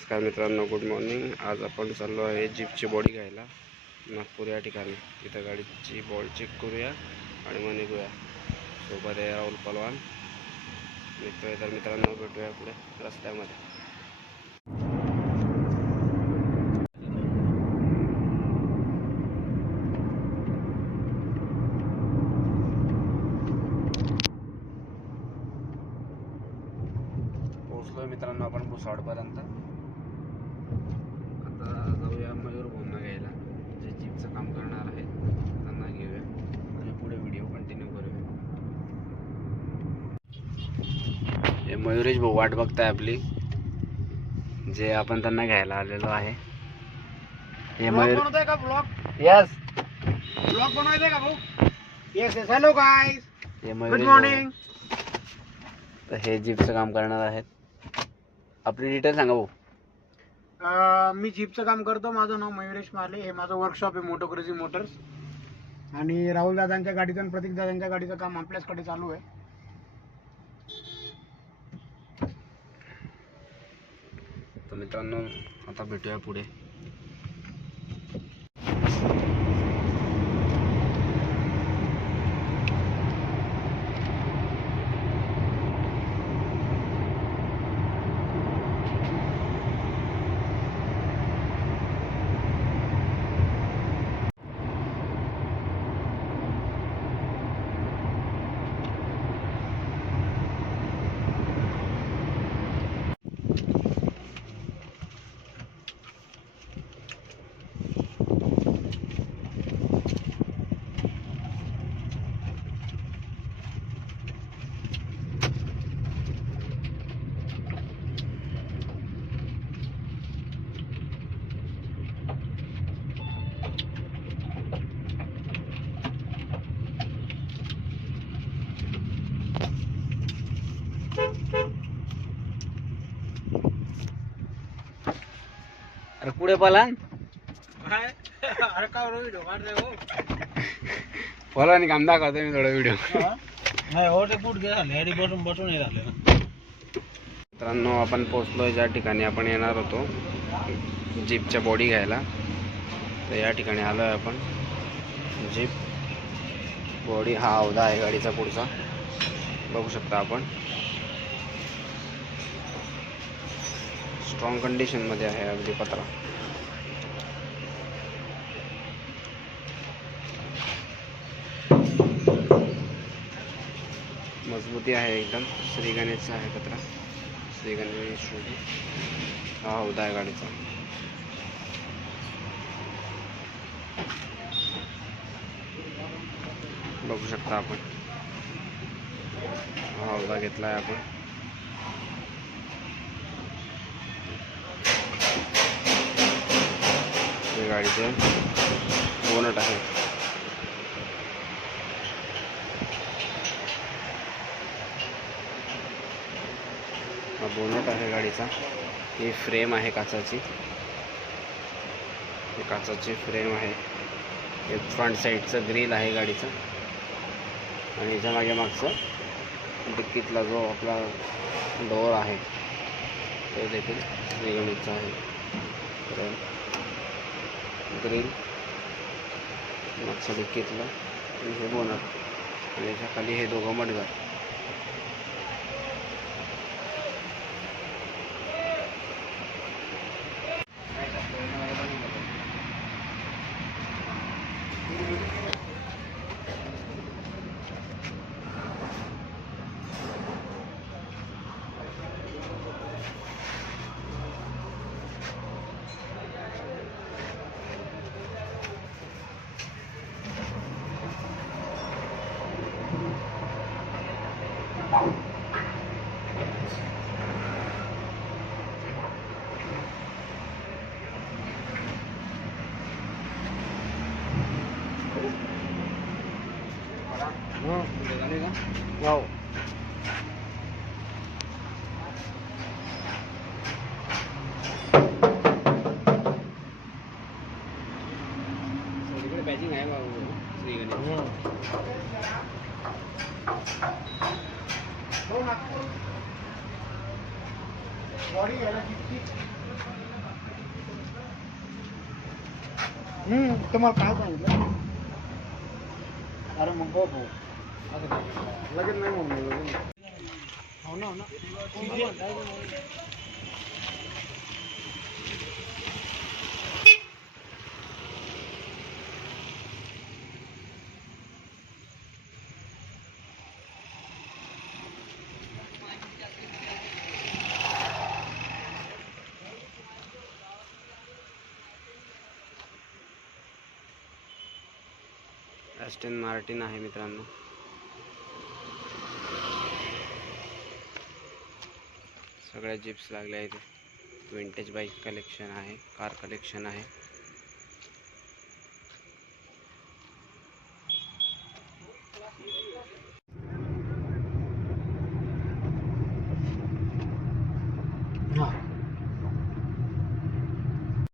नमस्कार मित्रांनो, good morning. आज आपण चाललो आहे जीपची बॉडी घ्यायला नागपूर या ठिकाणी। तिथं गाडीची बॉडी चेक करूया आणि मग निघूया। सोबत आहे राहुल पलवान मित्र। तर मित्रांनो भेटूया पुढे रस्त्यामध्ये। पोहोचलोय मित्रांनो आपण भुसावळपर्यंत। आता जाऊया मयूर भाऊंना घ्यायला, जे जीपचं काम करणार आहे त्यांना घेऊया आणि पुढे व्हिडिओ कंटिन्यू करूया। हे मयुरेश भाऊ वाट बघताय आपली, जे आपण त्यांना घ्यायला आलेलो आहे। हे मयूर बनवताय का ब्लॉग? यस, ब्लॉग बनवायचा का भाऊ? Yes yes. हॅलो गाईज, हे गुड मयूरेश मॉर्निंग। तर हे जीपचं काम करणार आहेत। आपली डिटेल सांगा भाऊ। मी जीपचं काम करतो। माझं नाव मयुरेश माले। हे माझं वर्कशॉप आहे मोटो क्रेझी मोटर्स। आणि राहुल दादांच्या गाडीचं आणि प्रतीक दादांच्या गाडीचं काम आपल्याचकडे चालू आहे। तर मित्रांनो आता भेटूया पुढे। अरे पुढे पलान अरे का व्हिडिओ काढतोय हो? पलानी काम दाखवतो मी थोडा व्हिडिओ। नाही हो, ते फूट झाले बसून बसून हे झाले ना। मित्रांनो आपण पोहोचलोय ज्या ठिकाणी आपण येणार होतो जीपच्या बॉडी घ्यायला। तर या ठिकाणी आलो आहे आपण। जीप बॉडी हा अवधा आहे गाडीचा पुढचा, बघू शकता आपण। स्ट्रॉंग कंडिशनमध्ये आहे अगदी पत्रा। मजबूती आहे एकदम। श्री गणेशचा आहे पत्रा, श्री गणेश हा अवधा आहे गाडीचा। बघू शकता आपण हा अवधा घेतला आहे आपण। हे गाडीचे बोनट आहे। हा बोनट आहे गाडीचा। ही फ्रेम आहे काचाची, ही काचाची फ्रेम आहे। हे फ्रंट साईडचं ग्रिल आहे गाडीचं। आणि याच्या मागे मागचं डिक्कीतला जो आपला डोअर आहे तो देखील श्रीगणेशचा आहे। तर ग्रिल मागचं डिक्कीतलं आणि हे बोनट आणि याच्या खाली हे दोघं मडगार। वाव, सगळीकडे बॅचिंग आहे बाबू श्री गणेश। बॉडी घ्यायला किती तुम्हाला काय सांगितलं? अरे मग बघ लगेच नाही म्हणून हो ना हो ना. ॲस्टन मार्टिन आहे मित्रांनो. सगळ्या जीप्स लागल्या आहेत. विंटेज बाईक कलेक्शन आहे, कार कलेक्शन आहे.